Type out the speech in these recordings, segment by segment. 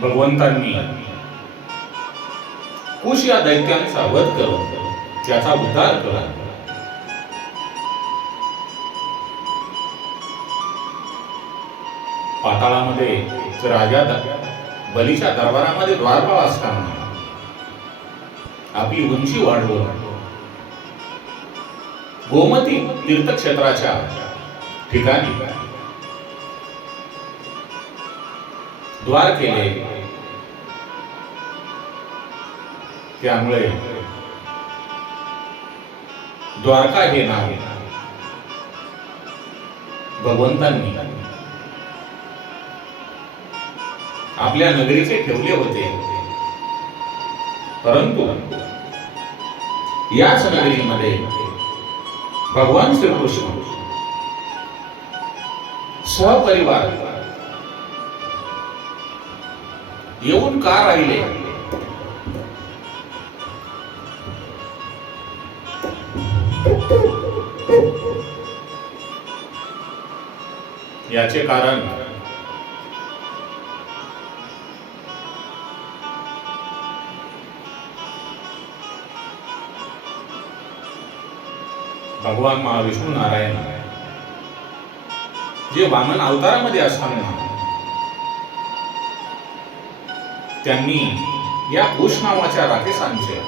भगवंतांनी कुश या दैत्यांचा वध करून त्याचा उद्धार केला पाताळामध्ये राजा बलीच्या दरबारामध्ये द्वारपाळ असताना आपली उंची वाढवून गोमती तीर्थक्षेत्राच्या ठिकाणी द्वार केले. त्यामुळे द्वारका हे नाव भगवंतांनी आपल्या नगरीचे ठेवले होते. परंतु याच नगरीमध्ये भगवान श्रीकृष्ण सहपरिवार येऊन का राहिले? याचे कारण भगवान महाविष्णू नारायण जे वामन अवतारामध्ये असताना त्यांनी या कुश नावाच्या राकेशांचे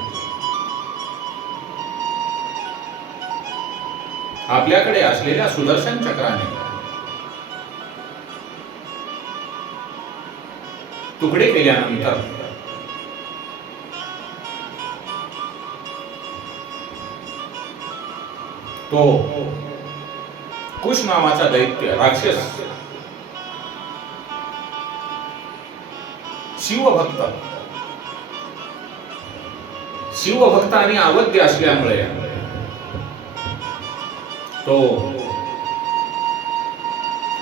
आपल्याकडे असलेल्या सुदर्शन चक्राने तुकडे केल्यानंतर. तो कुश नावाचा दैत्य राक्षस. शिवभक्त. शिवभक्त आणि अवध्य असल्यामुळे तो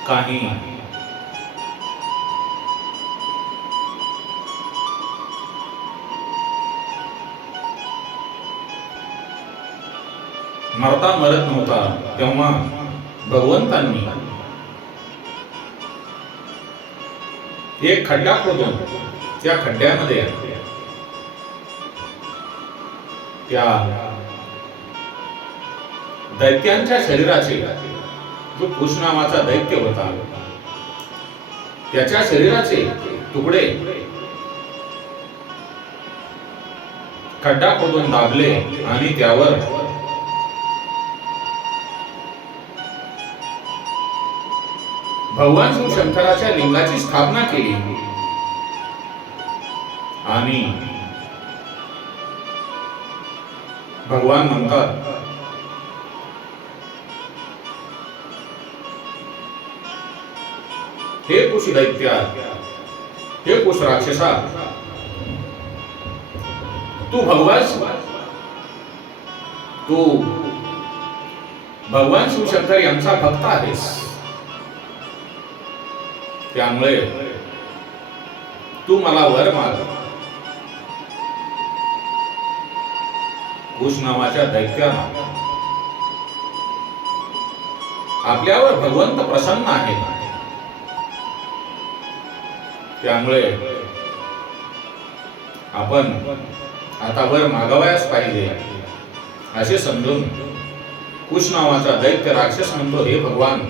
काही मरता मरत नव्हता तेव्हा भगवंतांनी एक खड्डा खोदून त्या खड्ड्यामध्ये त्या दैत्यांच्या शरीराचे जो कुश नावाचा दैत्य होता त्याच्या शरीराचे तुकडे खड्डा खोदून दाबले आणि त्यावर भगवान शिवशंकराच्या लिंगाची स्थापना केली. आणि भगवान म्हणतात हे कुश दैत्या हे कुश राक्षसा तू भगवान तू भगवान शिवशंकर यांचा भक्त आहेस. त्यामुळे तू मला वर माग कुश नावाच्या दैत्यानं आपल्यावर भगवंत प्रसन्न आहे. त्यामुळे आपण आता वर मागावयास पाहिजे. असे समजून कुश नावाचा दैत्य राक्षस म्हणतो हे भगवान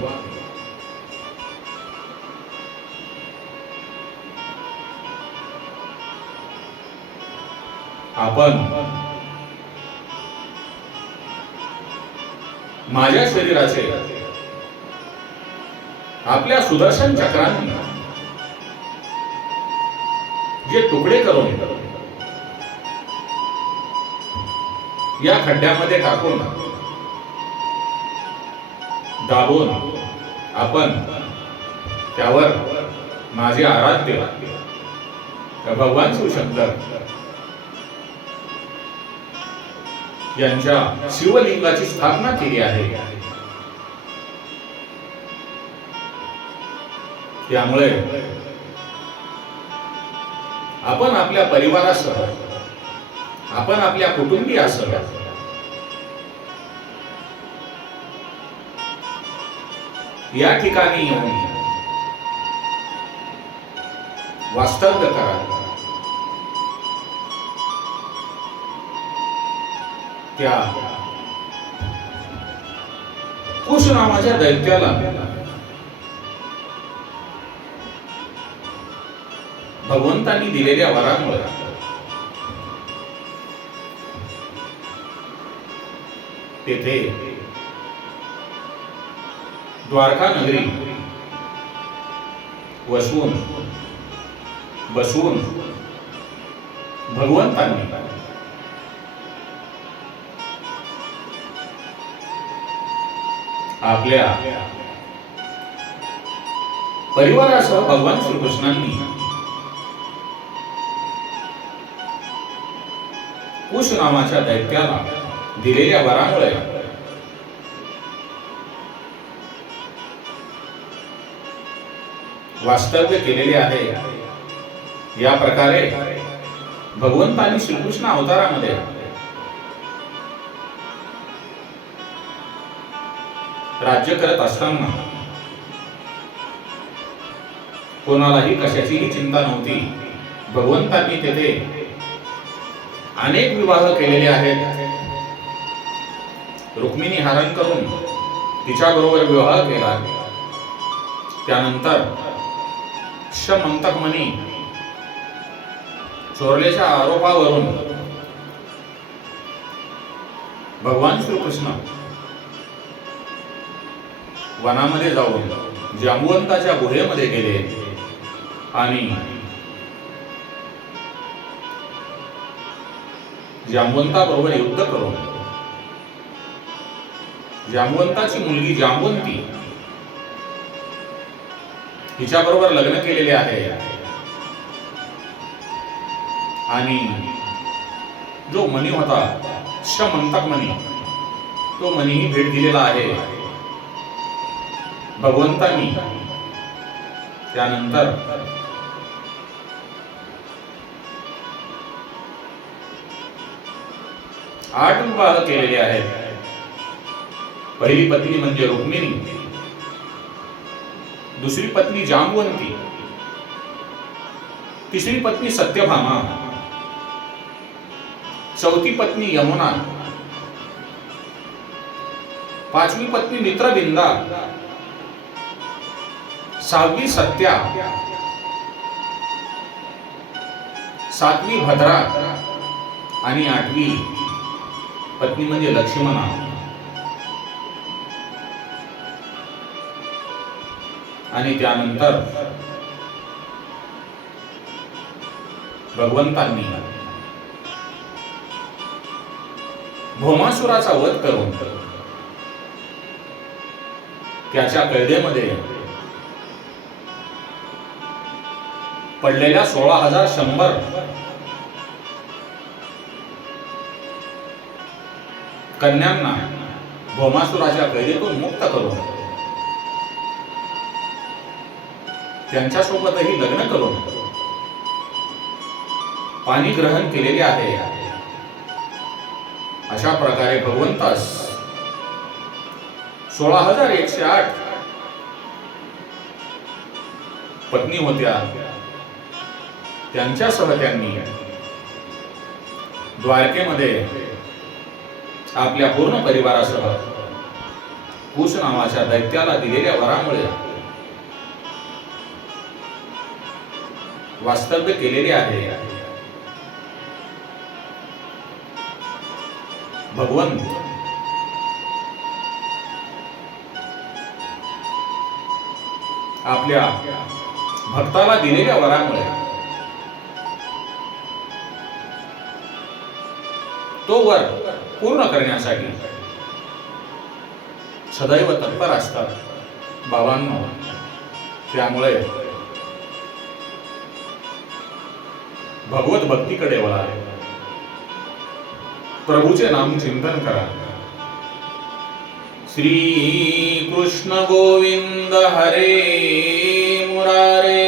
आपण माझ्या शरीराचे आपल्या सुदर्शन चक्रांनी जे तुकडे करून या खड्ड्यामध्ये टाकून दाबून आपण त्यावर माझे आराध्य त्या भगवान शिवशंकर यांच्या शिवलिंगाची स्थापना केली आहे. त्यामुळे आपण आपल्या परिवारासह आपण आपल्या कुटुंबियासह या ठिकाणी येऊन वास्तव्य करा त्या कुश नावाच्या दैत्याला. भगवंतांनी दिलेल्या वरामुळे. तेथे द्वारका नगरी वसवून बसवून भगवंतांनी आपल्या परिवारासह भगवान श्रीकृष्णांनी कुश नावाच्या दैत्याला दिलेल्या वरामुळे वास्तव्य केलेले आहे. या प्रकारे भगवंतानी श्रीकृष्ण अवतारामध्ये राज्य करत असताना कोणालाही कशाचीही चिंता नव्हती. भगवंतांनी तेथे अनेक विवाह केलेले आहेत. रुक्मिणी हरण करून तिच्या बरोबर विवाह केला. त्यानंतर शमंतक मनी आरोपावरून भगवान श्रीकृष्ण वनामध्ये जाऊन जांबुवंताच्या गुहेमध्ये गेले. आणि जांबुवंताबरोबर युद्ध करून जांबुवंताची मुलगी जांबुवंती हिच्याबरोबर लग्न केलेले आहे. आणि जो मनी होता शमंतक मनी तो मनीही भेट दिलेला आहे. भगवंतांनी. त्यानंतर आठ विवाह केलेले आहेत. पहिली पत्नी म्हणजे रुक्मिणी. दुसरी पत्नी जांबवंती. तिसरी पत्नी सत्यभामा. चौथी पत्नी यमुना. पाचवी पत्नी मित्रबिंदा. सहावी सत्या. सातवी भद्रा. आणि आठवी पत्नी म्हणजे लक्ष्मणा. आणि त्यानंतर भगवंतांनी भोमासुराचा वध करून त्याच्या कैदेमध्ये पडलेल्या सोळा हजार शंभर. कन्यांना भोमासुराच्या कैदेतून मुक्त करून त्यांच्यासोबतही लग्न करून पाणी ग्रहण केलेले आहे. अशा प्रकारे भगवंतास सोळा हजार एकशे आठ पत्नी होत्या. त्यांच्यासह त्यांनी द्वारकेमध्ये आपल्या पूर्ण परिवारासह कुश नावाच्या दैत्याला दिलेल्या वरामुळे वास्तव्य केलेले आहे. भगवंत आपल्या भक्ताला दिलेल्या वरामुळे तो वर पूर्ण करण्यासाठी सदैव तत्पर असतात बाबांनो. त्यामुळे भगवत भक्तीकडे वळा. प्रभूचे नाम चिंतन करा. श्री कृष्ण गोविंद हरे मुरारे.